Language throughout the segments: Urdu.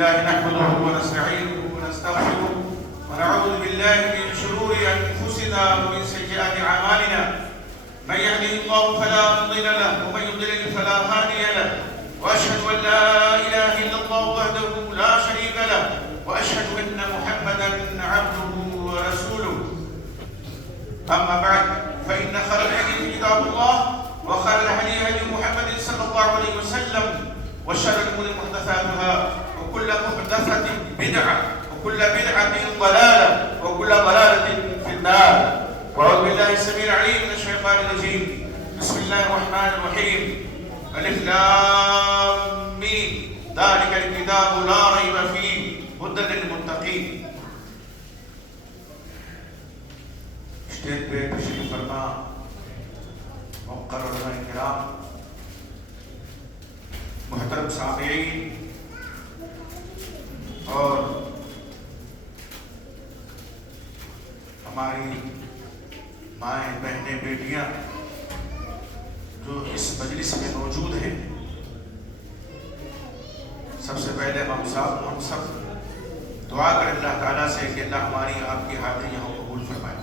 لله نحمده ونستعينه ونستغفره ونعوذ بالله من شرور أنفسنا ومن سيئات أعمالنا من يهده الله فلا مضل له ومن يضلل فلا هادي له وأشهد أن لا إله إلا الله وحده لا شريك له وأشهد أن محمدا عبده ورسوله أما بعد فإن خير الحديث كتاب الله وخير الهدي هدي محمد صلى الله عليه وسلم وشر الأمور محدثاتها وكل محدثة بدعة وكل بدعة ضلالة وكل ضلالة في النار. وأعوذ بالله السميع العليم من الشيطان الرجيم. بسم الله الرحمن الرحيم. ألف لام ميم ذلك الكتاب لا ريب فيه هدى للمتقين. اسٹیج پہ تشریف فرما مقرر علماء کرام، محترم سامعین اور ہماری مائیں بہنیں بیٹیاں جو اس مجلس میں موجود ہیں، سب سے پہلے ہم سب دعا کریں اللہ تعالیٰ سے کہ اللہ ہماری آپ کی حاضری یہاں قبول فرمائے.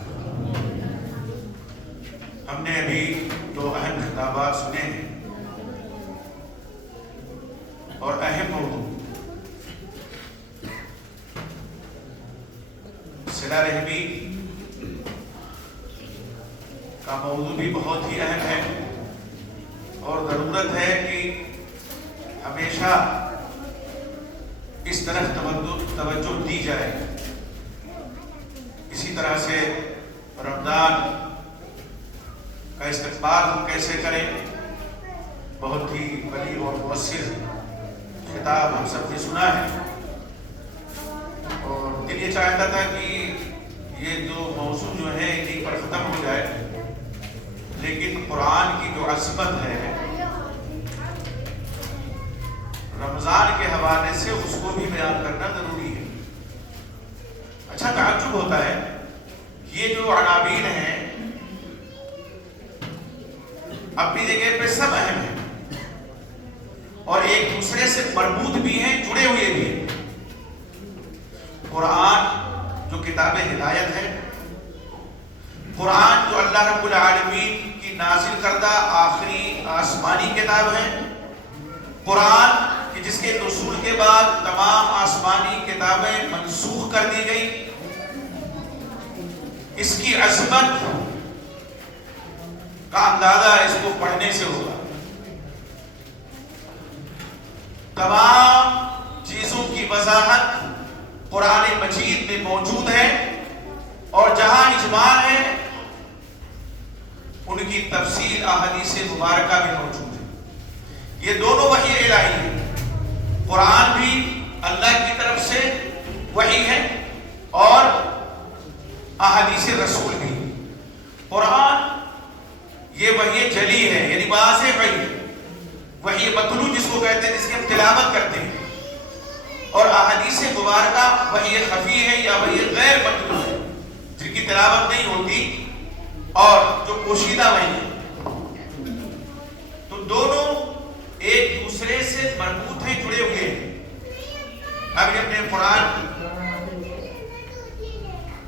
ہم نے ابھی دو اہم خطابات سنے ہیں اور اہم موضوع صلہ رحمی کا موضوع بھی بہت ہی اہم ہے اور ضرورت ہے کہ ہمیشہ اس طرف توجہ دی جائے. اسی طرح سے رمضان کا استقبال ہم کیسے کریں، بہت ہی بلیغ اور مؤثر خطاب ہم سب نے سنا ہے اور دل یہ چاہتا تھا کہ یہ جو موضوع جو ہے انہیں پر ختم ہو جائے، لیکن قرآن کی جو عظمت ہے رمضان کے حوالے سے اس کو بھی بیان کرنا ضروری ہے. اچھا تعجب ہوتا ہے، یہ جو عناوین ہیں اپنی جگہ پہ سب اہم ہیں اور ایک دوسرے سے مربوط بھی ہیں، جڑے ہوئے بھی ہیں. قرآن جو کتاب ہدایت ہے، قرآن جو اللہ رب العالمین کی نازل کردہ آخری آسمانی کتاب ہے، قرآن کہ جس کے نزول کے بعد تمام آسمانی کتابیں منسوخ کر دی گئی. اس کی عظمت کا اندازہ اس کو پڑھنے سے ہوگا. تمام چیزوں کی وضاحت قرآن مجید میں موجود ہے اور جہاں اجمال ہے ان کی تفصیل احادیث مبارکہ بھی موجود ہے. یہ دونوں وحی الہی ہیں. قرآن بھی اللہ کی طرف سے وحی ہے اور احادیث رسول بھی. قرآن یہ وحی جلی ہے، یعنی واضح وحی، وحی متلو جس کو کہتے ہیں، جس کی ہم تلاوت کرتے ہیں، اور احادیث مبارکہ وحی خفی ہے یا وحی غیر متلو ہے، جن کی تلاوت نہیں ہوتی اور جو پوشیدہ وحی ہے. تو دونوں ایک دوسرے سے مربوط ہیں، جڑے ہوئے ہیں. اب یہ اپنے قرآن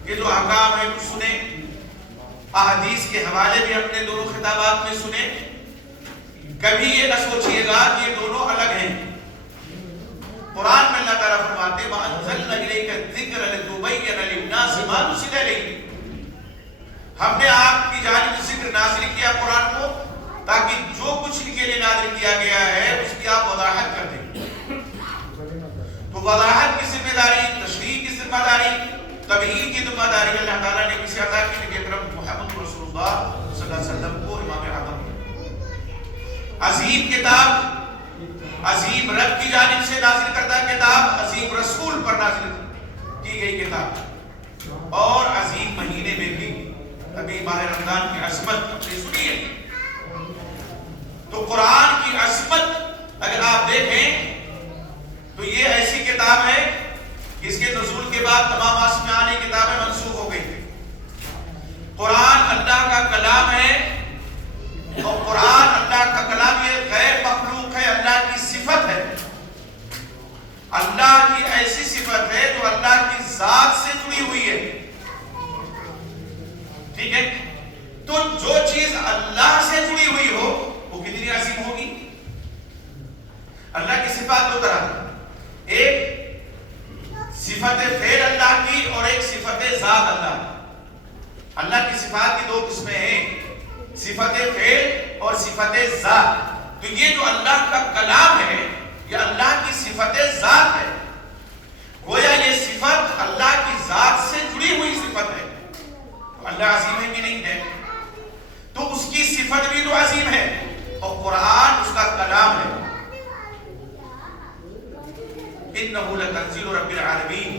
کے جو احکام ہیں کچھ سنیں، احادیث کے حوالے بھی اپنے دونوں خطابات میں سنیں. کبھی یہ نہ سوچئے گا کہ یہ دونوں الگ ہیں. قرآن میں اللہ تعالیٰ فرماتے ہیں وَأَنزَلْنَا إِلَيْكَ الذِّكْرَ لِتُبَيِّنَ لِلنَّاسِ مَا نُزِّلَ إِلَيْهِمْ. ہم نے آپ کی جانب ذکر نازل کیا قرآن کو تاکہ جو کچھ ان کے لیے نازل کیا گیا ہے اس کی آپ وضاحت کر دیں. تو وضاحت کی ذمہ داری، تشریح کی ذمہ داری، تبیین کی ذمہ داری اللہ تعالیٰ نے کسی عطا کی نبی اکرم محمد رسول اللہ صلی اللہ علیہ وسلم کو امام اعظم. عظیم کتاب، عظیم رب کی جانب سے نازل کردہ کتاب، عظیم رسول پر نازل کی گئی کتاب، اور عظیم مہینے میں بھی ابھی ماہ رمضان کی عظمت اپنی سنی ہے. تو قرآن کی عظمت اگر آپ دیکھیں تو یہ ایسی کتاب ہے جس کے نزول کے بعد تمام آسمانی کتابیں منسوخ ہو گئی. قرآن اللہ کا کلام ہے اور قرآن اللہ کا کلام یہ غیر مخلوق ہے، اللہ کی صفت ہے. اللہ کی اللہ کی صفات کی دو قسمیں ہیں، صفت فعل اور صفت ذات۔ تو یہ جو اللہ کا کلام ہے یہ اللہ کی صفت ذات ہے، گویا یہ صفت اللہ کی ذات سے جڑی ہوئی صفت ہے۔ تو اللہ عظیم ہے کہ نہیں ہے؟ تو اس کی صفت بھی تو عظیم ہے، اور قرآن اس کا کلام ہے۔ انہ لتنزیل رب العالمین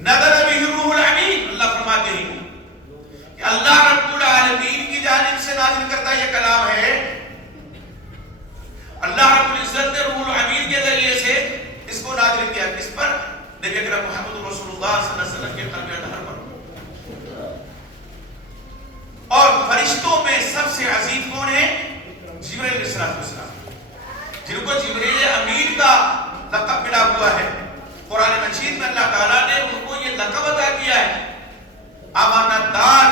نزل به الروح الامین، اللہ فرماتے ہیں کہ اللہ رب العالمین کی جانب سے نازل کرتا یہ کلام ہے۔ اللہ رب العزت نے روح الامین کے ذریعے سے اس کو نازل کیا، کس پر؟ نبی اکرم محمد رسول اللہ صلی اللہ علیہ وسلم کے قلب اطہر پر۔ اور فرشتوں میں سب سے عظیم کون ہے؟ جبرائیل علیہ السلام، جن کو جبرائیل امین کا لقب ملا ہوا ہے۔ قرآن مجید میں اللہ تعالیٰ نے ان کو یہ لقب عطا کیا ہے، امانت دار،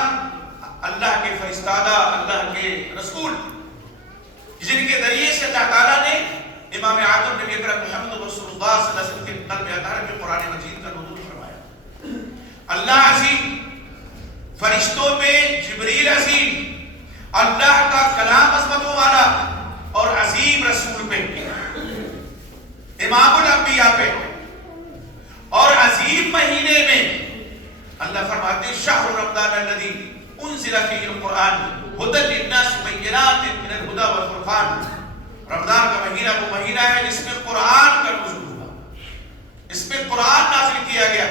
اللہ کے فرستادہ، اللہ کے رسول، جن کے ذریعے سے اللہ تعالیٰ نے امام اعظم نبی اکرم محمد رسول اللہ صلی اللہ علیہ وسلم کے قلب اطہر میں قرآن مجید کا نزول فرمایا۔ اللہ عظیم، فرشتوں میں جبریل عظیم، اللہ کا کلام عظمتوں والا، اور عظیم رسول پہ، امام الانبیاء پہ، اور عظیم مہینے میں اللہ فرماتے ہیں شہر رمضان الذی انزل فیہ القرآن ھدی للناس بینات من الھدی والفرقان۔ رمضان کا مہینہ وہ مہینہ ہے جس میں قرآن کا نزول ہوا، اس میں قرآن نازل کیا گیا،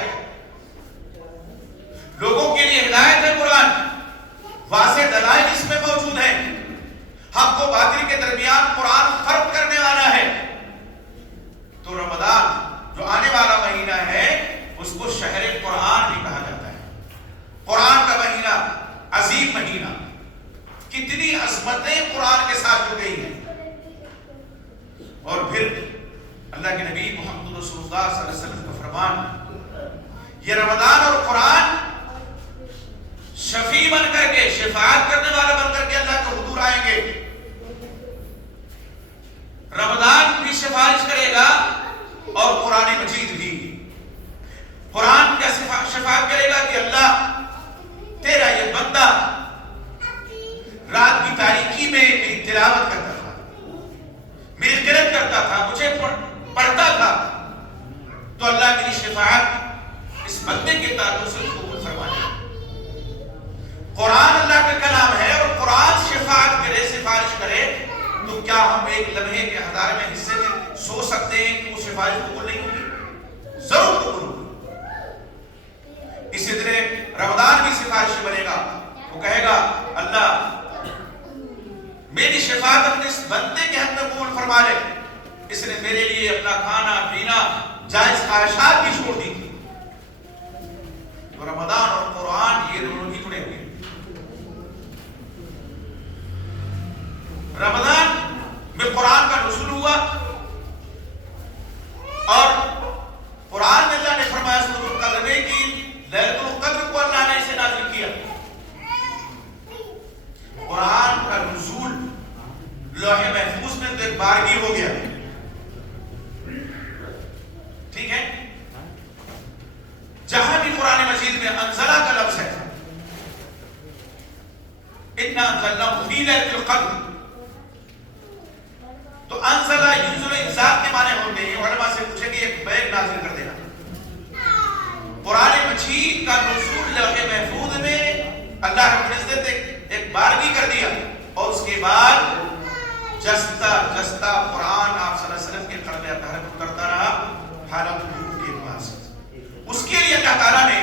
لوگوں کے لیے ہدایت ہے قرآن، واضح دلائل اس میں موجود ہیں، حق و باطل کے درمیان قرآن فرق کرنے والا ہے۔ تو رمضان جو آنے والا مہینہ ہے اس کو شہر قرآن بھی کہا جاتا ہے، قرآن کا مہینہ، عظیم مہینہ۔ کتنی عظمتیں قرآن کے ساتھ جڑ گئی ہیں۔ اور پھر اللہ کے نبی محمد رسول اللہ صلی اللہ علیہ وسلم کا فرمان، یہ رمضان اور قرآن شفیع بن کر کے، شفاعت کرنے والا بن کر کے اللہ کے حضور آئیں گے۔ رمضان بھی سفارش کرے گا اور قرآن مجید بھی۔ قرآن کیا شفاعت کرے گا کہ اللہ تیرا یہ بندہ رات کی تاریکی میں میری تلاوت کرتا تھا، میری قرأت کرتا تھا، مجھے پڑھتا تھا، تو اللہ میری شفاعت اس بندے کے تعلق سے قبول فرمائے۔ قرآن اللہ کا کلام ہے اور قرآن شفاعت کرے، سفارش کرے، تو کیا ہم ایک لمحے کے 1000ویں حصے میں سو سکتے ہیں کہ وہ سفارش قبول نہیں ہوگی؟ ضرور قبول ہوگی۔ اسی طرح رمضان بھی سفارشی بنے گا، وہ کہے گا اللہ میری شفاعت اپنے اس بندے کے حق میں قبول فرما لے، اس نے میرے لیے اپنا کھانا پینا جائز خواہشات بھی چھوڑ دی تھی۔ تو رمضان اور قرآن یہ دونوں بھی جڑے ہوئے۔ رمضان میں قرآن کا نزول ہوا، اور قرآن میں اللہ نے فرمایا سورۃ القدر میں کہ لیلۃ القدر کو اللہ نے اسے نازل کیا۔ قرآن کا نزول لوح محفوظ میں تو ایک بارگی ہو گیا، ٹھیک ہے؟ جہاں بھی قرآن مجید میں انزلہ کا لفظ ہے، اِنَّا أَنزَلْنَاهُ فِي لَيْلَةِ الْقَدْرِ، تو انزلہ ینزل انزال کے معنی ہوتے ہیں۔ علماء سے پوچھے کہ ایک بیگ نازل کر دینا۔ قرآن مجید کا نزول لوح محفوظ میں اللہ رب العزت ایک بارگی کر دیا، اور اس کے بعد جستا جستا قرآن آپ صلی اللہ علیہ وسلم کے قلب اطہر میں اترتا رہا حالت نزول کے اعتبار سے۔ اس کے لیے اللہ تعالیٰ نے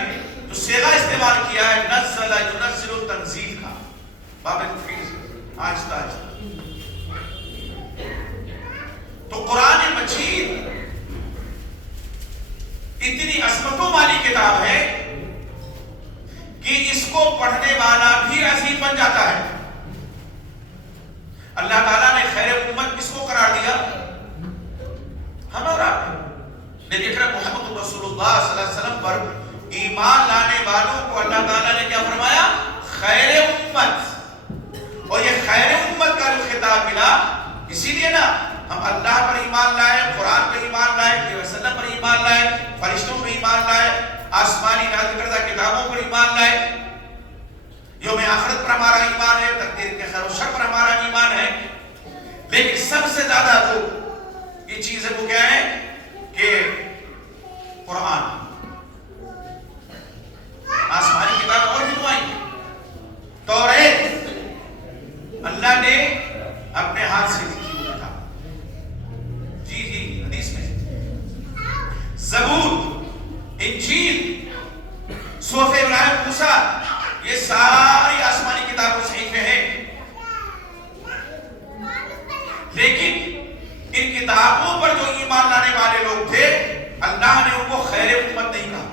جو صیغہ استعمال کیا ہے نزل ینزل تنزیل کا، باب تفخیم، آہستہ آہستہ۔ تو قرآن مجید اتنی عظمتوں والی کتاب ہے کہ اس کو پڑھنے والا بھی عظیم بن جاتا ہے۔ اللہ تعالیٰ نے خیر امت کس کو قرار دیا؟ ہم اور آپ۔ نبی اکرم محمد رسول اللہ صلی اللہ علیہ وسلم پر ایمان لانے والوں کو اللہ تعالیٰ نے کیا فرمایا؟ خیر امت۔ اور یہ خیر امت کا جو خطاب ملا، اسی لیے نا ہم اللہ پر ایمان لائے، قرآن پر ایمان لائے، نبی وسلم پر ایمان لائے، فرشتوں پر ایمان لائے، آسمانی نازل کردہ کتابوں پر ایمان لائے، آخرت پر ہمارا ایمان ہے، تقدیر کے خیر و شر پر ہمارا ایمان ہے، لیکن سب سے زیادہ تو یہ چیز ہے وہ کیا ہے کہ قرآن، آسمانی کتاب اور بھی تو آئی، توریت اللہ نے اپنے ہاتھ سے لکھی ہوئی تھا، جی حدیث میں، زبور، انجیل، صحف ابراہیم موسیٰ، یہ ساری آسمانی کتاب و صحیفے ہیں، لیکن ان کتابوں پر جو ایمان لانے والے لوگ تھے اللہ نے ان کو خیر امت نہیں کہا۔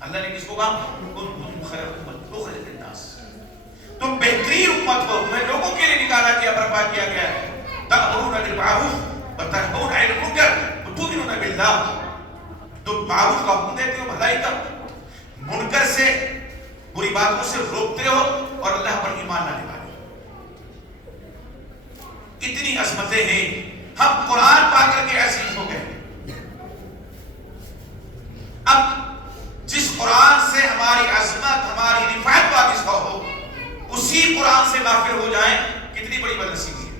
اللہ نے کس کو کہا؟ تم خیر امت، اخرجت للناس، تم بہترین امت ہو، تمہیں لوگوں کے لیے نکالا گیا، برپا کیا گیا ہے، تأمرون بالمعروف وتنہون عن المنکر وتؤمنون باللہ، تم معروف کا حکم دیتے ہو، بھلائی کا، منکر سے، بری باتوں سے روکتے ہو، اور اللہ پر ایمان لانے والے۔ اتنی عظمتیں ہیں، ہم قرآن پا کر کے عزیز ہو گئے۔ اب جس قرآن سے ہماری عظمت، ہماری رفعت وابستہ ہو، اسی قرآن سے غافل ہو جائیں، کتنی بڑی بدنصیبی ہے۔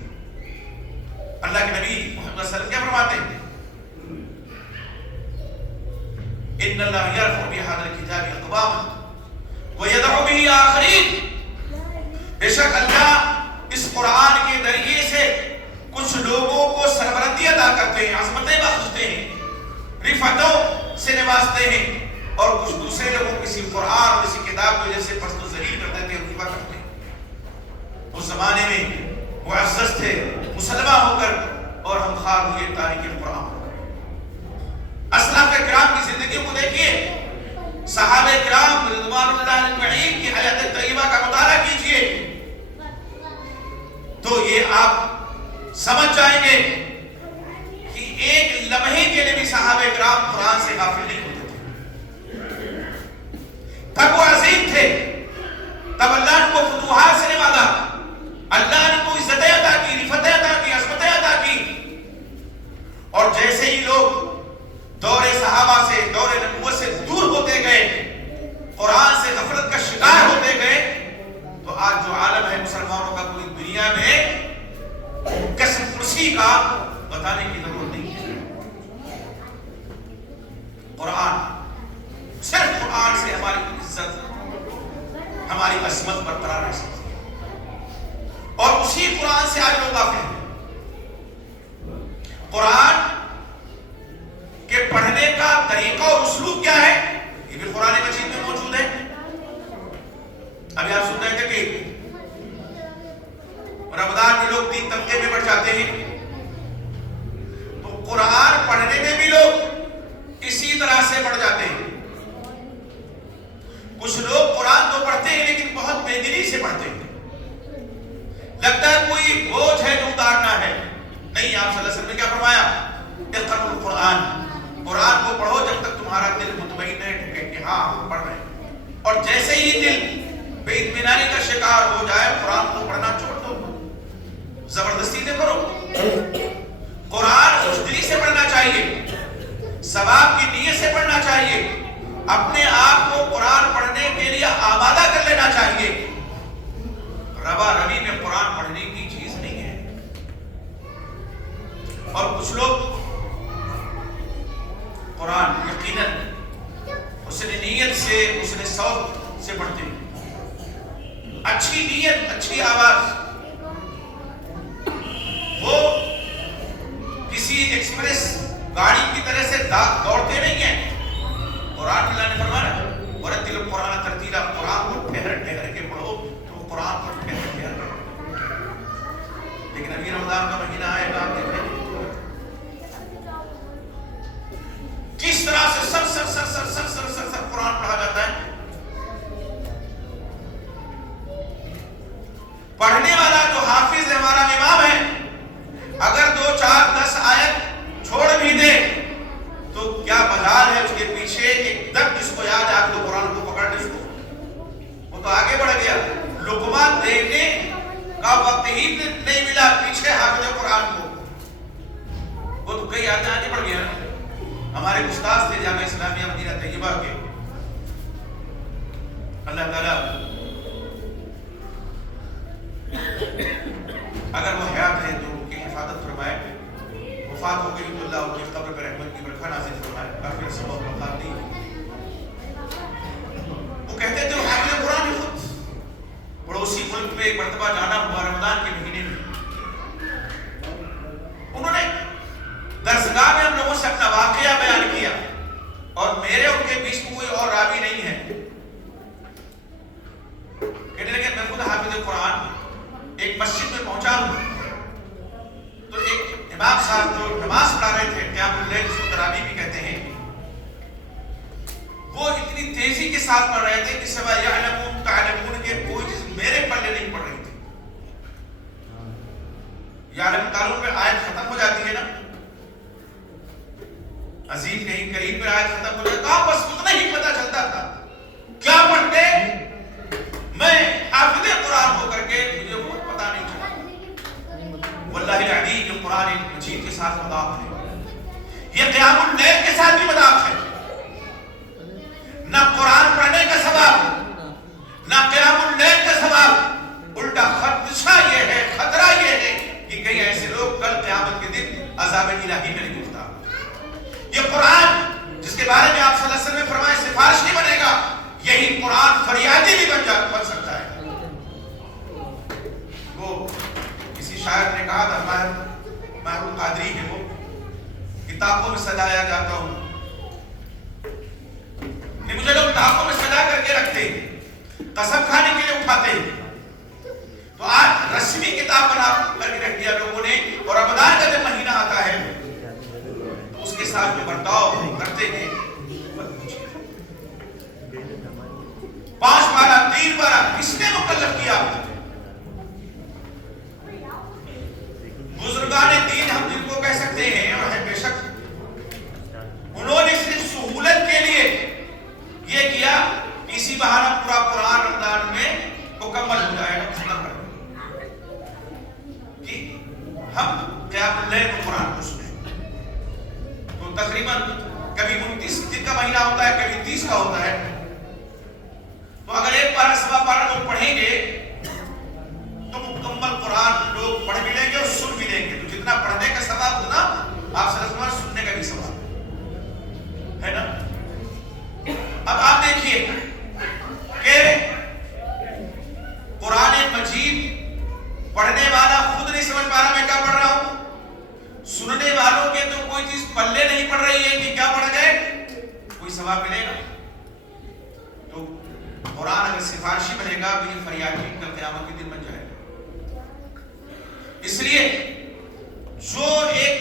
اللہ کے نبی محمد صلی اللہ علیہ وسلم کیا فرماتے ہیں؟ ان اللہ یرفع بہذا الکتاب اقواما ویدع بہ آخرین، بے شک اللہ اس قرآن کے ذریعے سے کچھ لوگوں کو سربلندی عطا کرتے ہیں، عظمتیں بخشتے ہیں، رفعتوں سے نوازتے ہیں، اور کچھ دوسرے لوگوں کسی قرآن اور کسی کتاب کی وجہ سے پست و ذلیل کر دیتے ہیں، رسوا کرتے ہیں۔ اس زمانے میں معزز تھے مسلمہ ہو کر، اور ہم خوار ہوئے تاریخ قرآن۔ اسلاف کرام کی زندگیوں کو دیکھیے، صحابہ کرام رضوان اللہ اجمعین کی حیات طیبہ کا مطالعہ کیجئے، تو یہ آپ سمجھ جائیں گے کہ ایک لمحے کے لیے بھی صحابہ کرام قرآن سے غافل نہیں ہوتے تھے۔ تب وہ عظیم تھے، تب اللہ نے کو فتوحات سے نوازا، اللہ نے کو عزتیں عطا کی، رفعتیں عطا کی، عظمتیں عطا کی، اور جیسے ہی لوگ دور صحابہ سے، دور نبوت سے دور ہوتے گئے، قرآن سے غفلت کا شکار ہوتے گئے، تو آج جو عالم ہے مسلمانوں کا پوری دنیا میں قسم کرسی کا بتانے کی ضرورت نہیں ہے۔ قرآن، صرف قرآن سے ہماری عزت، ہماری عظمت برقرار رہ سکتی ہے، اور اسی قرآن سے آج لوگ غافل ہیں۔ قرآن کے پڑھنے کا طریقہ اور اسلوب کیا ہے، یہ بھی قرآن مجید میں موجود ہے۔ ابھی آپ سن رہے تھے کہ رمضان میں لوگ 3 طبقے میں بڑھ جاتے ہیں، تو قرآن پڑھنے میں بھی لوگ اسی طرح سے بڑھ جاتے ہیں۔ کچھ لوگ قرآن تو پڑھتے ہیں لیکن بہت بے دلی سے پڑھتے ہیں، لگتا ہے کوئی بوجھ ہے جو اتارنا ہے۔ نہیں، آپ صلی اللہ علیہ وسلم نے کیا فرمایا؟ اقرأوا القرآن، قرآن کو پڑھو جب تک تمہارا دل مطمئن ہے کہ ہاں ہم پڑھ رہے ہیں، اور جیسے ہی دل بے اطمینانی کا شکار ہو جائے، قرآن کو پڑھنا چھوڑ دو، زبردستی سے کرو۔ قرآن خوش دلی سے پڑھنا چاہیے، ثواب کی نیت سے پڑھنا چاہیے، اپنے آپ کو قرآن پڑھنے کے لیے آمادہ کر لینا چاہیے۔ ربا ربی میں قرآن پڑھنے کی چیز نہیں ہے۔ اور کچھ لوگ قرآن یقیناً حسن نیت سے، حسن صوت سے پڑھتے ہیں، اچھی نیت، اچھی آواز، وہ کسی ایکسپریس گاڑی کی طرح سے دوڑتے نہیں ہیں۔ قرآن اللہ نے فرمایا وَرَتِّلِ الْقُرْآنَ تَرْتِيلًا، قرآن کو ٹھہر ٹھہر کے پڑھو، تو قرآن کو ٹھہر ٹھہر کر پڑھو۔ لیکن ابھی رمضان کا مہینہ آئے گا، آپ دیکھ رہے ہیں کس طرح سے سر سر سر سر سر سر سر سر قرآن پڑھا جاتا ہے۔ پڑھنے والا جو حافظ ہے، ہمارا امام ہے، اگر 2 4 10 آیت چھوڑ بھی دے تو کیا مجال ہے اس کے پیچھے ایک دم جس کو یاد ہے آپ کو قرآن کو پکڑ لے، وہ تو آگے بڑھ گیا، لقمہ دینے کا وقت ہی نہیں ملا پیچھے حافظ قرآن کو، وہ تو کئی آیتیں آگے بڑھ گیا۔ ہمارے استاد تھے جامعہ اسلامیہ مدینہ طیبہ کے، اللہ تعالیٰ مرتبہ جانا ہوا رمضان کے مہینے میں. انہوں نے درسگاہ میں ہم لوگوں سے اپنا واقعہ بیان کیا اور میرے ان کے بیچ میں کوئی اور راوی نہیں ہے. کہنے لگے میں خود حافظ قرآن ایک مسجد میں پہنچا ہوں تو ایک امام صاحب جو نماز پڑھا رہے تھے قیام اللیل جس کو تراویح بھی کہتے ہیں وہ اتنی تیزی کے ساتھ پڑھ رہے تھے کہ سوائے یعلمون تعلمون کے کوئی چیز میرے پلے نہیں پڑھ رہی تھی. یعلم تعلم پہ آیت ختم ہو جاتی ہے نا, عزیز نہیں قریب پہ آیت ختم ہو جاتا ہے, بس اتنا ہی پتہ چلتا تھا کیا پڑھتے. میں حافظ قرآن ہو کر کے مجھے وہ پتہ نہیں چلا. واللہ العظیم یہ قرآن مجید کے ساتھ مذاق ہے, یہ قیام اللیل کے ساتھ بھی مذاق ہے. نہ قرآن پڑھنے کا ثواب نہ قیام اللیل کا ثواب, الٹا خدشہ یہ ہے, خطرہ یہ ہے کہ کئی ایسے لوگ کل قیامت کے دن عذاب الہی میں نہیں گفتار. یہ قرآن جس کے بارے میں آپ صلی اللہ علیہ وسلم نے فرمایا سفارش نہیں بنے گا, یہی قرآن فریادی بھی بن سکتا ہے. وہ کسی شاعر نے کہا تھا, ماہر القادری ہے, وہ کتابوں میں سجایا جاتا ہوں, مجھے لوگ کتابوں میں سجا کر کے رکھتے قسم کھانے کے لیے اٹھاتے, تو آج رسمی کتاب بنا کر کے رکھ دیا لوگوں نے. اور رمضان کا جب مہینہ آتا ہے تو اس کے ساتھ جو برتاؤ کرتے ہیں 5 پارہ 3 پارہ کس نے مکلف کیا؟ بزرگان دین ہم جن کو کہہ سکتے ہیں اور ہے بے شک, انہوں نے صرف سہولت کے لیے یہ کیا کہ اسی بہانہ پورا قرآن رمضان میں مکمل ہو جائے گا کہ ہم قیام اللیل میں قرآن کو سنیں. تو تقریباً کبھی 29 دن کا مہینہ ہوتا ہے, کبھی 30 کا ہوتا ہے. تو اگر ایک پارہ سوا پارہ لوگ پڑھیں گے تو مکمل قرآن لوگ پڑھ بھی لیں گے اور سن بھی لیں گے. تو جتنا پڑھنے کا ثواب اتنا آپ صلی اللہ علیہ وسلم سننے کا بھی ثواب ہے نا. اب آپ دیکھیے کہ قرآن مجید پڑھنے والا خود نہیں سمجھ پا رہا میں کیا پڑھ رہا ہوں, سننے والوں کے تو کوئی چیز پلے نہیں پڑ رہی ہے کہ کیا پڑھ گئے, کوئی ثواب ملے گا. تو قرآن اگر سفارشی بنے گا تو یہ فریادی کل قیامت کے دن بن جائے گا. اس لیے جو ایک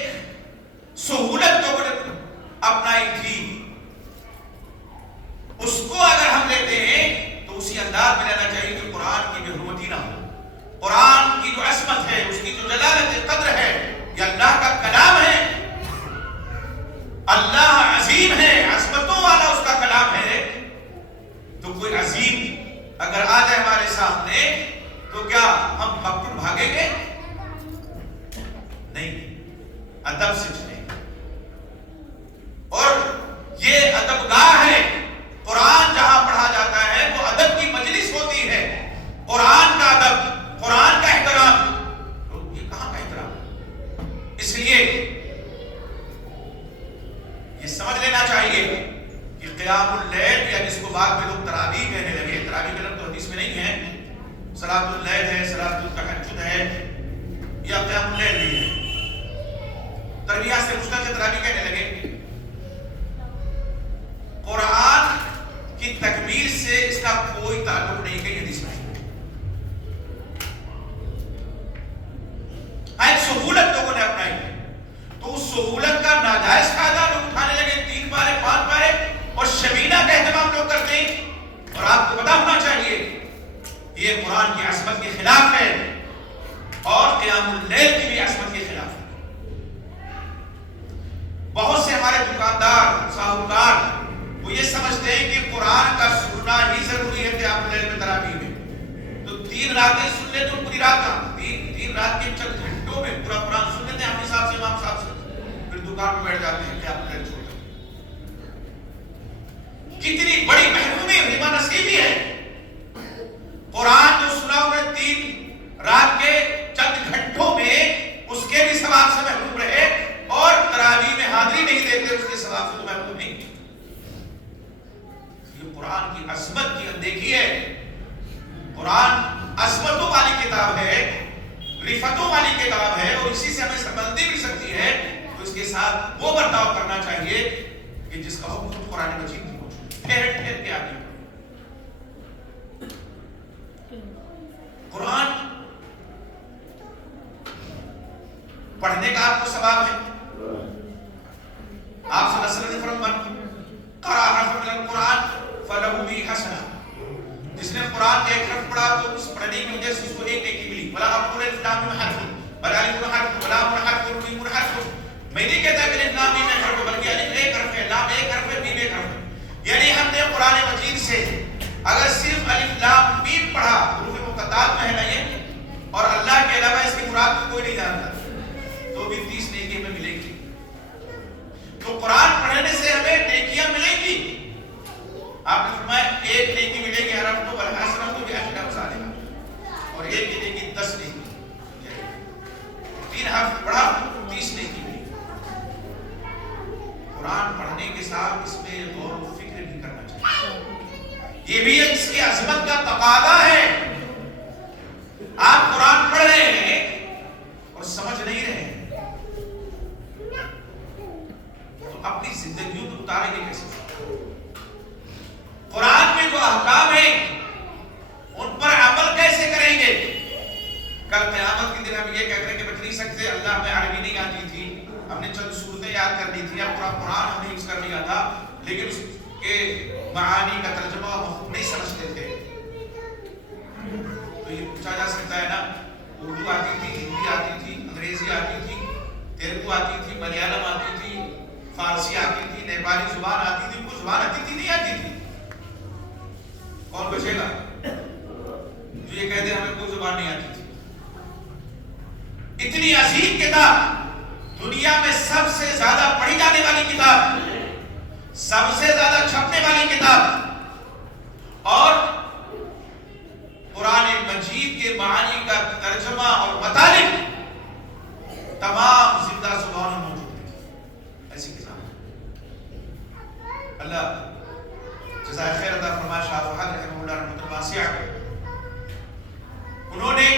سہولت لوگوں نے اپنائی تھی اس کو اگر ہم لیتے ہیں تو اسی انداز میں لینا چاہیے کہ قرآن کی بے حرمتی نہ ہو. قرآن کی جو عظمت ہے, اس کی جو جلالت قدر ہے, یہ اللہ کا کلام ہے. اللہ عظیم ہے, عظمتوں والا اس کا کلام ہے. تو کوئی عظیم اگر آ جائے ہمارے سامنے تو کیا ہم مقتول بھاگیں گے؟ نہیں, ادب سے چلیں. اور یہ ادبگاہ ہے, قرآن جہاں پڑھا جاتا ہے وہ ادب کی مجلس ہوتی ہے. قرآن کا ادب, قرآن کا احترام, تو یہ کہاں کا احترام؟ اس لیے یہ سمجھ لینا چاہیے کہ قیام اللیل یا جس کو بعد میں لوگ تراویح کہنے لگے, تراویح کا لفظ تو حدیث میں نہیں ہے, صلاۃ اللیل ہے, صلاۃ التہجد ہے یا قیام اللیل بھی ہے. تربیہ سے مشتق تراویح کہنے لگے. قرآن کی تکمیل سے اس کا کوئی تعلق نہیں کہ حدیث میں ایک سہولت لوگوں نے اپنائی ہے. تو اس سہولت کا ناجائز فائدہ لوگ اٹھانے لگے. 3 پارے 5 پارے اور شبینہ کا اہتمام لوگ کرتے ہیں. اور آپ کو پتا ہونا چاہیے یہ قرآن کی عظمت کے خلاف ہے اور قیام اللیل کی بھی عظمت کے خلاف ہے. بہت سے ہمارے دکاندار ساہوکار وہ یہ سمجھتے ہیں کہ قرآن کا سننا ہی ضروری ہے قیام اللیل میں تراویح میں. تو 3 راتیں سن لے تو پوری رات کا 3 رات کے چند گھنٹوں میں پورا قرآن سن لیتے ہیں اپنے صاحب سے, امام صاحب سے, پھر دکان میں بیٹھ جاتے ہیں قیام اللیل چھوڑ. کتنی بڑی محرومی ہما نصیبی ہے. قرآن جو سنا انہیں 3 رات کے چند گھنٹوں میں اس کے بھی ثواب سے محروم رہے اور تراویح میں حاضری نہیں دیتے اس کے ثواب سے تو محروم نہیں. یہ قرآن کی عظمت کی اندیکھی ہے. قرآن عظمتوں والی کتاب ہے، رفتوں والی کتاب ہے، اور اسی سے ہمیں سمجھتی بھی سکتی ہے، تو اس کے ساتھ وہ برتاؤ کرنا چاہیے کہ جس کا حکم قرآن مجید میں موجود ہے۔ ٹھہر ٹھہر کے آگے قرآن پڑھنے کا آپ کو ثواب ہے۔ آپ صلی اللہ علیہ وسلم نے فرمایا قرأ حرفا من القرآن فلہ بھی حسنہ، جس نے قرآن کا ایک حرف پڑھا تو اس پڑھنے کی وجہ سے اس کو ایک نیکی ملی۔ ولا اقول الف لام میم حرف بل الف حرف ولام حرف ومیم حرف، میں نہیں کہتا کہ الف لام میم حرف بلکہ الف ایک حرف ہے، لام ایک حرف ہے، میم ایک حرف ہے۔ یعنی ہم نے قرآن مجید سے اگر صرف الف لام میم پڑھا، حروف مقطعات میں ہے نا یہ، اور اللہ کے علاوہ اس کی مراد کو کوئی نہیں جانتا، تو بھی 30 نیکی ہمیں ملے گی۔ تو قرآن پڑھنے سے ہمیں نیکیاں ملیں گی۔ آپ نے فرمایا ایک نیکی ملے گی، حرف تو بالحسنہ تو بھی عشر امثالها، اور ایک کی نیکی 10 نیکی، 3 حرف پڑھا 30 نیکی ملی۔ قرآن پڑھنے کے ساتھ اس میں غور و فکر بھی کرنا چاہیے، یہ بھی اس کی عظمت کا تقاضا ہے۔ آپ قرآن پڑھ رہے ہیں اور سمجھ نہیں رہے ہیں تو اپنی زندگیوں کو اتاریں گے کیسے؟ قرآن میں جو احکام ہیں ان پر عمل کیسے کریں گے؟ کل قیامت کے دن ہم یہ کہتے ہیں کہ بچ نہیں سکتے، اللہ ہمیں عربی نہیں آتی تھی، ہم نے چند صورتیں یاد کر لی تھی، اب پورا قرآن ہم نے حفظ کر لیا تھا، لیکن اس کے معانی کا ترجمہ مفہوم نہیں سمجھتے تھے۔ تو یہ پوچھا جا سکتا ہے نا، اردو آتی تھی، ہندی آتی تھی، انگریزی آتی تھی، تیلگو آتی تھی، ملیالم آتی تھی، فارسی آتی تھی، نیپالی زبان آتی تھی، کوئی زبان آتی تھی نہیں آتی تھی؟ کون بچے گا جو یہ کہتے ہیں ہمیں کوئی زبان نہیں آتی تھی؟ اتنی عظیم کتاب، دنیا میں سب سے زیادہ پڑھی جانے والی کتاب، سب سے زیادہ چھپنے والی کتاب، اور قرآن مجید کے معانی کا ترجمہ اور مطالب تمام زندہ زبانوں میں موجود ہے، ایسی کتاب۔ اللہ جزائے خیر عطا فرمائے شاہ فہد رحمہ اللہ رحمۃ واسعہ، انہوں نے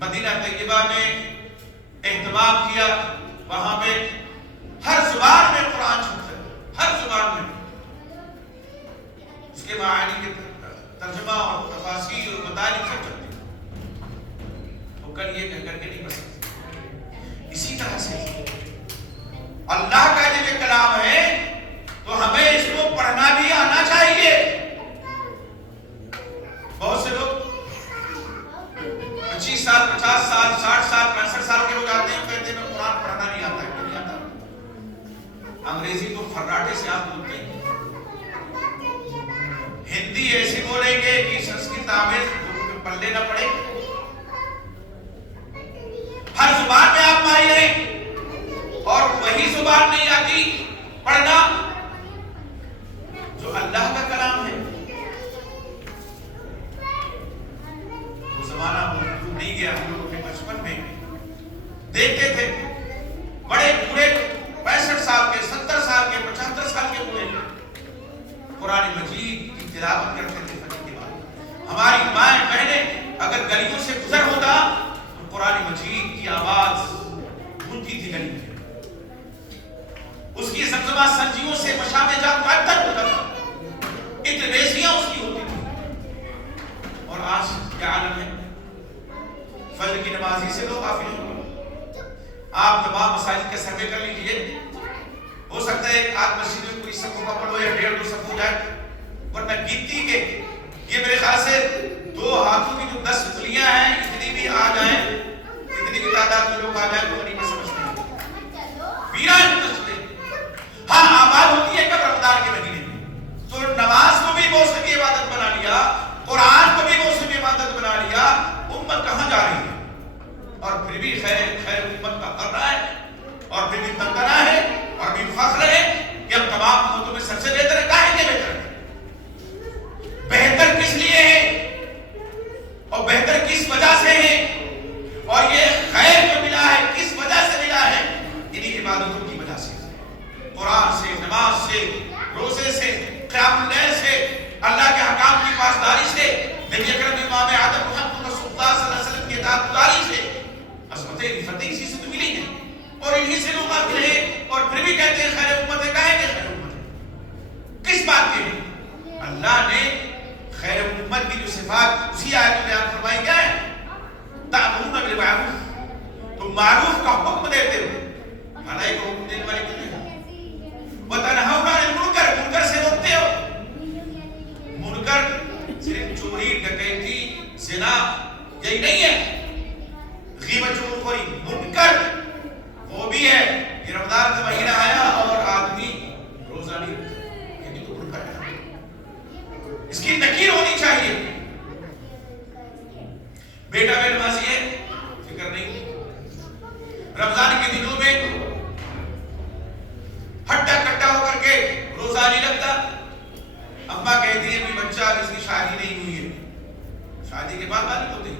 مدینہ طیبہ میں اہتمام کیا، وہاں پہ ہر زبان میں قرآن چھپتا ہے، ہر زبان میں اس کے معانی کے ترجمہ اور تفاسیر اور مطالب سب چلتے ہیں، تو کل یہ کہہ کر کے نہیں بس سکتے۔ اسی طرح سے اللہ کا جب یہ کلام ہے تو ہمیں اس کو پڑھنا بھی آنا چاہیے۔ بہت سے لوگ 25 سال 50 سال 60 سال 65 سال کے ہو جاتے ہیں، کہتے ہیں قرآن پڑھنا نہیں آتا ہے، کیوں نہیں آتا؟ انگریزی تو خراٹے سے آپ بولتے ہیں، ہندی ایسی بولیں گے کہ سنسکرت آمیز پلے نہ پڑے، ہر زبان میں آپ ماہر ہیں، اور وہی زبان نہیں آتی پڑھنا جو اللہ کا کلام ہے۔ وہ زمانہ نہیں گیا، ہم لوگ اپنے بچپن میں دیکھتے تھے بڑے بوڑھے 65 سال کے 70 سال کے 75 سال کے بوڑھے قرآن مجید کی تلاوت کرتے تھے فجر کے بعد۔ ہماری مائیں بہنیں اگر گلیوں سے گزر ہوتا تو قرآن مجید کی آواز گونجتی تھی گلی میں، اس کی زمزمہ سنجیوں سے مشام جات معطر ہوتا تھا، اتریسیاں اس کی ہوتی تھی۔ اور آج کیا عالم ہے؟ فجر کی نمازی سے لوگ غافل ہوں گے۔ آپ تمام مساجد کا سروے کر لیجئے، ہو سکتا ہے ایک آدھ مسجد میں پوری صف کا پڑھو یا 1.5 2 صف ہو جائے، ورنہ گنتی کے یہ میرے خیال سے 2 ہاتھوں کی جو 10 انگلیاں ہیں، اتنی بھی آ جائیں، اتنی بھی تعداد میں لوگ آ جائیں تو نہیں میں سمجھتے ہیں، ویران مسجدیں۔ ہاں آباد ہوتی ہے کب؟ رمضان کے مہینے میں، تو نماز کو بھی موسمی عبادت بنا لیا، قرآن کو بھی موسمی عبادت بنا لیا، امت کہاں جا رہی ہے؟ اور پھر بھی خیر امت کا کر رہا ہے، اور پھر بھی تنگنا ہے، اور بھی فخر ہے کہ ہم تمام امتوں میں سب سے بہتر ہے۔ کہاں کے بہتر ہے؟ بہتر کس لیے ہے اور بہتر کس وجہ سے ہے، اور یہ خیر جو ملا ہے کس وجہ سے ملا ہے؟ انہی عبادتوں کی وجہ سے، قرآن سے، نماز سے، روزے سے، قیام اللیل سے، اللہ کے حکام کی پاسداری سے، نبی اکرم امام اعظم محمد رسول اللہ صلی اللہ علیہ وسلم کی اطاعت گزاری سے عصمت رفعت اسی سے تو ملی ہے اور انہی سے لوگ غافل ہیں اور پھر بھی کہتے ہیں خیر امت ہے. کہے کہ خیر امت ہے کس بات کے لیے؟ اللہ نے خیر امت کی جو صفات اسی آیت میں بیان فرمائی کیا ہے؟ تأمرون بالمعروف، تم معروف کا حکم دیتے ہو، بھلائی کو حکم دینے والے کتنے ہیں؟ وتنہون عن المنکر، منکر سے روکتے ہو. منکر صرف چوری ڈکیتی زنا یہی نہیں ہے، غیبت چغلخوری. منکر وہ بھی ہے کہ رمضان کا مہینہ آیا اور آدمی روزہ نہیں رکھتا، یہ بھی تو منکر ہے. اس کی نکیر ہونی چاہیے. بیٹا بے نمازی ہے، فکر نہیں. رمضان کے دنوں میں ہٹا کٹا ہو کر کے روزہ نہیں لگتا. اماں کہتی ہیں کہ بچہ اس کی شادی نہیں ہوئی ہے، شادی کے بعد بالغ ہوتے ہیں.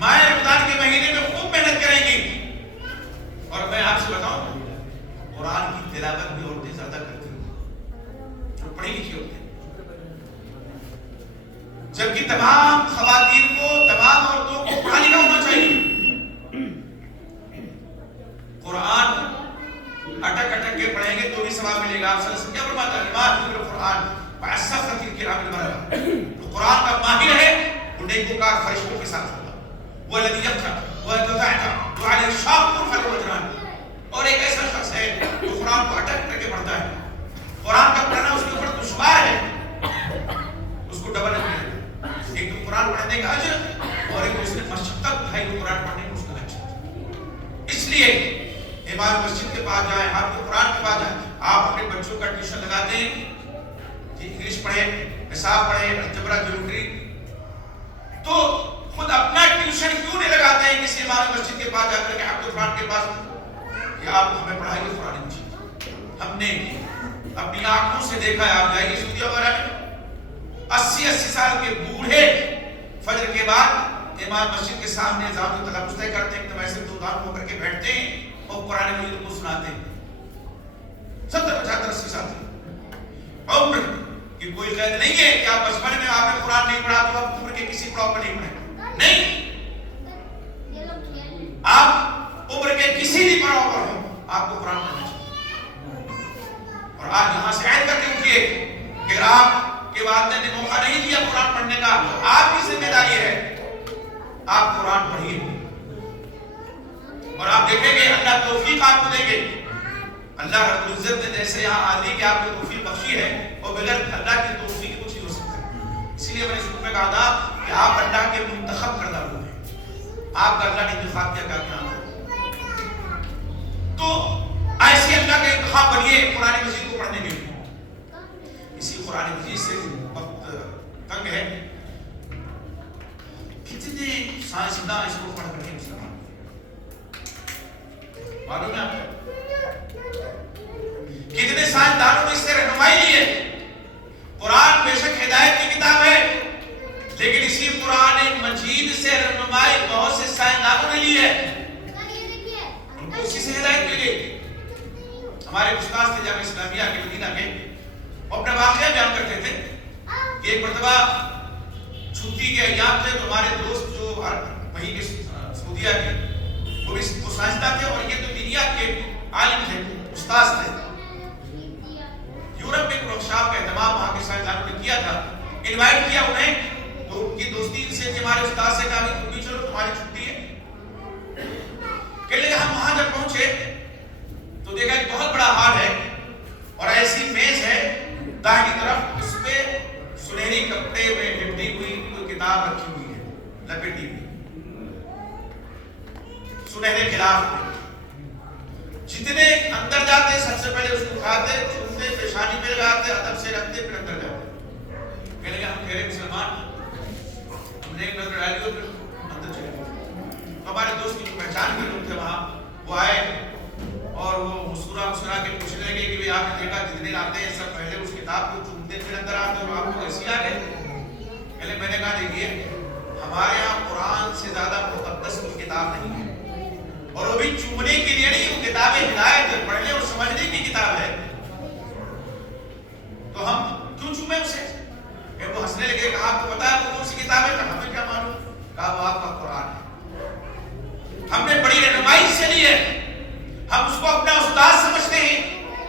مائیں رمضان کے مہینے میں خوب محنت کریں گی. اور میں آپ سے بتاؤں قرآن کی تلاوت بھی عورتیں زیادہ کرتی ہیں جو پڑھی لکھی ہوتی ہیں، جبکہ تمام خواتین کو تمام عورتوں کو پڑھا لکھا ہونا چاہیے. قرآن اٹک اٹک کے پڑھیں گے تو بھی ثواب ملے گا. آپ صلی اللہ علیہ وسلم کیا فرماتا ہے؟ ماہر القرآن وعصفت الکرام البررہ، جو قرآن کا ماہر ہے وہ نیکوکار فرشتوں کے ساتھ ہوگا. والذی یقرأ ویتتعتع وعلیہ الشاق فله اجران. اور ایک ایسا شخص ہے جو قرآن کو اٹک کر کے پڑھتا ہے، قرآن کا پڑھنا اس کے اوپر دشوار ہے، اس کو ڈبل نہیں ملے. ایک تو قرآن پڑھنے کا اجر اور ایک اس نے مشقت اٹھائی وہ قرآن پڑھنے میں اس کا اجر. اس لیے امام مسجد کے پاس جائیں، آپ کے قرآن کے پاس جائیں. آپ اپنے بچوں کا ٹیوشن لگاتے ہیں کہ انگلش پڑھیں، حساب پڑھیں، الجبرا جیومیٹری، تو خود اپنا ٹیوشن کیوں نہیں لگاتے ہیں کسی امام مسجد کے پاس جا کر کے آپ کے قرآن کے پاس کہ آپ ہمیں پڑھائیے قرآن مجید. ہم نے اپنی آنکھوں سے دیکھا ہے. آپ جائیے سعودی وغیرہ میں 80 سال کے بوڑھے فجر کے بعد امام مسجد کے سامنے اذان و تلفظ طے کرتے ہیں، ایک ایسے دو دام ہو کر کے بیٹھتے ہیں اور قرآن مجید کو سناتے ہیں. 70 75 80 سال سے عمر کی کوئی قید نہیں ہے کہ آپ بچپن میں آپ نے قرآن نہیں پڑھا تو آپ عمر کے کسی پڑاؤ پر نہیں پڑھیں. نہیں، آپ عمر کے کسی بھی پڑاؤ پر ہوں آپ کو قرآن پڑھنا چاہیے. اور آج یہاں سے عہد کر کے اٹھیے کہ آپ کے والدین نے موقع نہیں دیا قرآن پڑھنے کا، آپ کی ذمہ داری ہے آپ قرآن پڑھیے اور آپ دیکھیں گے اللہ توفیق آپ کو دیں گے. اللہ رب العزت نے جیسے یہاں آدمی کی آپ کو توفیق بخشی ہے اور بغیر اللہ کی توفیق کچھ نہیں ہو سکتا. اسی لیے میں نے شروع میں کہا تھا کہ آپ اللہ کے منتخب کردہ لوگ ہیں، آپ کا اللہ نے انتخاب کیا کیا. تو ایسی اللہ کا انتخاب بنیے قرآن مجید کو پڑھنے کے لیے. اسی قرآن مجید سے وقت تنگ ہے، کتنے سائنسداں اس کو پڑھ کر کے مسلمان معلوم ہے آپ کو؟ کتنے سائنسدانوں نے اس سے رہنمائی لی ہے. قرآن بے شک ہدایت کی کتاب ہے، لیکن اسی قرآن مجید سے رہنمائی بہت سے سائنسدانوں نے لی ہے، ان کو اسی سے ہدایت مل گئی. ہمارے استاد تھے جامعہ اسلامیہ کے مدینہ کے، وہ اپنا واقعہ بیان کرتے تھے کہ ایک مرتبہ چھٹی کے ایام تھے تو ہمارے دوست جو وہیں کے سعودیہ کے وہ بھی سائنسداں تھے اور یہ تو دنیا کے عالم تھے، استاد تھے. یورپ میں ایک ورکشاپ کا اہتمام وہاں کے سائنسدانوں نے کیا تھا، انوائٹ کیا انہیں. تو ان کی دوستی سے ہمارے استاد سے کہا کہ تم بھی چلو تمہاری چھٹی ہے. کہنے لگے ہم وہاں جب پہنچے تو دیکھا ایک بہت بڑا ہال ہے اور ایسی میز ہے دائیں طرف، اس پہ سنہری کپڑے میں لپٹی ہوئی کوئی کتاب رکھی ہوئی ہے، لپٹی ہوئی سنہرے غلاف میں. جتنے اندر جاتے سب سے پہلے اس کو کھاتے، چھوتے، پیشانی پہ لگاتے، ادب سے رکھتے، پھر اندر جاتے. کہنے لگے ہم ٹھہرے مسلمان، ہم نے ایک نظر ڈالی اور پھر اندر چلے گئے. ہمارے دوست کی جو پہچان کے لوگ تھے وہاں وہ آئے اور وہ مسکرا کے پوچھنے لگے کہ آپ نے دیکھا جتنے آتے ہیں سب پہلے اس کتاب کو چومتے پھر اندر آتے اور آپ کو ایسی آ گئے. پہلے میں نے کہا دیکھیے ہمارے یہاں قرآن سے زیادہ مقدس کوئی کتاب نہیں ہے، اور وہ بھی چومنے کے لیے نہیں، وہ کتاب ہدایت ہے، پڑھنے اور سمجھنے کی کتاب ہے. تو ہم کیوں چومیں اسے؟ وہ ہنسنے ہنسنے لگے، کہا آپ کو پتا ہے وہ کون سی کتاب ہے؟ کہا ہمیں کیا معلوم؟ کہا وہ آپ کا قرآن ہے، ہم نے بڑی رہنمائی سے لی ہے، ہم اس کو اپنا استاد سمجھتے ہیں،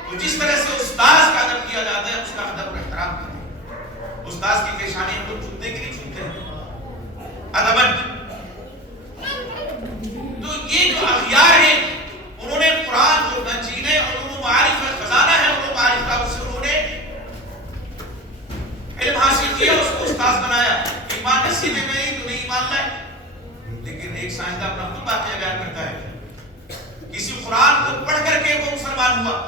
تو جس طرح سے استاد کا ادب کیا جاتا ہے اس کا ادب اور احترام کرتے ہیں۔ استاد کی پیشانی ہم لوگ چھوتے کہ نہیں چھوتے ہیں ادبن؟ تو یہ جو اغیار ہیں انہوں نے قرآن جو نچین علوم و معارف کا خزانہ ہے، علوم و معارف کا، اس سے انہوں نے علم حاصل کیا، اس کو استاد بنایا۔ ایمان نصیب ہے نہیں تو نہیں ایمان لائے۔ لیکن ایک سائنسداں اپنا خود واقعہ بیان کرتا ہے، کسی قرآن کو پڑھ کر کے وہ مسلمان ہوا،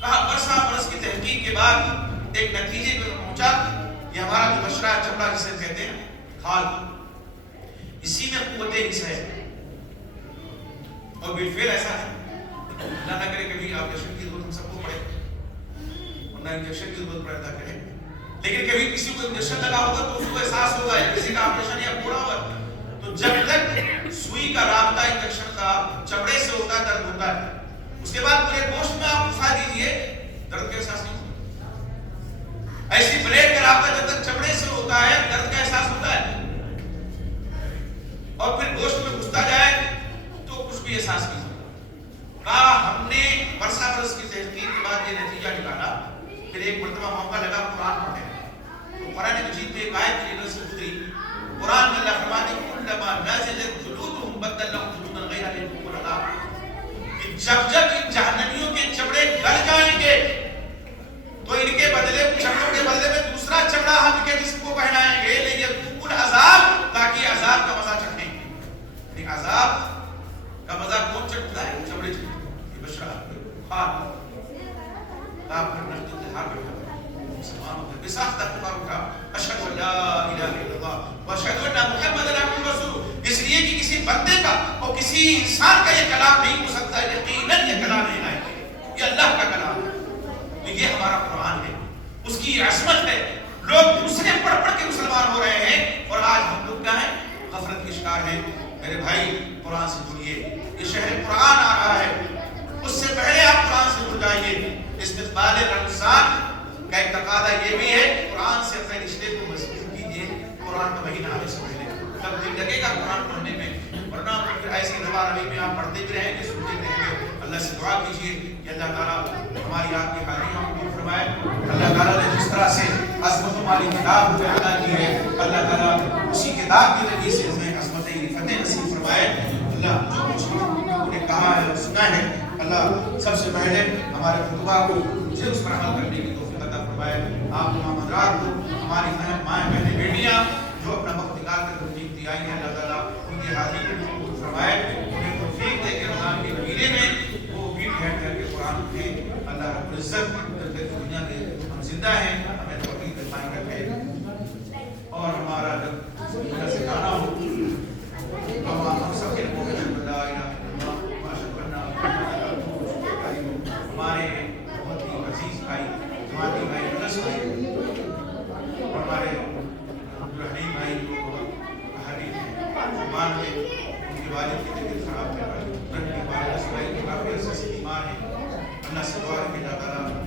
کہا برساں برس کی تحقیق کے بعد ایک نتیجے پر پہنچا، یہ ہمارا جو بشرہ چمڑا جسے کہتے ہیں کھال، اسی میں قوت حصہ ہے، اور بالفعل ایسا ہے۔ اللہ نہ کرے کبھی آپ انجیکشن کی ضرورت ہم سب کو پڑے، ورنہ انجیکشن کی ضرورت پیدا کرے، لیکن کبھی کسی کو انجیکشن لگا ہوگا تو اس کو احساس ہوگا، یا کسی کا آپریشن یا پھوڑا ہوا، تو جب تک سوئی کا رابطہ انجیکشن کا چمڑے سے ہوتا ہے درد ہوتا ہے، اس کے بعد پورے گوشت میں آپ گھسا دیجئے درد کا احساس نہیں ہوتا۔ ایسی بلیڈ کا رابطہ جب تک چمڑے سے ہوتا ہے درد کا احساس ہوتا ہے، اور پھر گوشت میں گھستا جائے تو کچھ بھی احساس نہیں ہوتا۔ کہا ہم نے برسہ برس کی تحقیق کے بعد یہ نتیجہ نکالا، پھر ایک مرتبہ موقع لگا قرآن پڑھنے میں، تو قرآن مجید میں ایک آیت کی سے گزری، قرآن میں اللہ فرماتے ہیں کلما نضجت جلودہم بدلناہم جلودا غیرہا ليذوقوا العذاب، کہ جب جب ان جہنمیوں کے چمڑے گل جائیں گے تو ان کے بدلے چمڑوں کے بدلے میں دوسرا چمڑا ہم کے جسم کو پہنائیں گے، ليذوقوا العذاب، تاکہ عذاب کا مزہ چکھیں۔ یعنی عذاب کا مزہ کون چکھتا ہے؟ چمڑے چکھتے ہیں۔ یہ بشرا خان آپ پر نقد انتہار بیٹھا مسلمان ہوتا ہے، بساخت اخبار اٹھا، اشہد ان لا الہ الا اللہ واشہد ان محمد عبدہ رسول، اس لیے کہ کسی بندے کا اور کسی انسان کا یہ کلام نہیں ہو سکتا ہے، یقیناً یہ کلام ہے، یہ اللہ کا کلام ہے، تو یہ ہمارا قرآن ہے، اس کی عظمت ہے۔ لوگ دوسرے پڑھ پڑھ کے مسلمان ہو رہے ہیں، اور آج ہم لوگ کیا ہیں؟ غفلت کے شکار ہیں۔ میرے بھائی قرآن سے جڑیے، یہ شہر قرآن آ رہا ہے، اس سے پہلے آپ قرآن سے جڑ جائیے۔ استقبال رمضان کا ایک تقاضا یہ بھی ہے، قرآن سے اپنے رشتے کو مضبوط کیجیے، قرآن کا مہینہ آنے سے پہلے، تب دل لگے گا قرآن پڑھنے میں، ورنہ پھر ایسی دوا روی میں آپ پڑھتے بھی رہیں گے، سنتے بھی رہیں گے۔ اللہ سے دعا کیجیے کہ اللہ تعالیٰ ہماری آپ کی حالیوں کو دور فرمائے۔ اللہ تعالیٰ نے جس طرح سے عظمت والی کتاب ہمیں عطا کی ہے، اللہ تعالیٰ اسی کتاب کے ذریعے سے ہمیں عظمت فتح نصیب فرمائے۔ اللہ جو کچھ لوگوں نے کہا ہے سنا ہے، اللہ سب سے پہلے ہمارے خطبہ کو مجھے اس پر عمل کرنے کی توفیق عطا فرمائے۔ آپ تمام حضرات کو، ہماری مائیں بہنیں بیٹیاں جو اپنا وقت نکال کر تبلیغ دی آئی ہیں، اللہ تعالیٰ ان کی حاضری کو قبول فرمائے، انہیں توفیق دے کے رمضان کے مہینے میں وہ بھی ٹھہر کر کے قرآن پڑھیں۔ اللہ رب العزت جب تک دنیا میں ہم زندہ ہیں ہمیں توفیق عطا کرے، اور ہمارا جب دنیا سے جانا ہو ہم سب کے لوگوں میں لا الہ الا اللہ واشہد ان محمد عبدہ ورسولہ، ہمارے بہت ہی عزیز بھائی جماعتی بھائی مدرس بھائی اور ہمارے عبدالرحیم بھائی جو حریف ہیں زبان میں، ان کے والد کی طبیعت خراب ہے، ان کی والدہ سے بھائی جو کافی عرصے سے بیمار ہیں، اللہ سے دعا ہے کہ اللہ تعالیٰ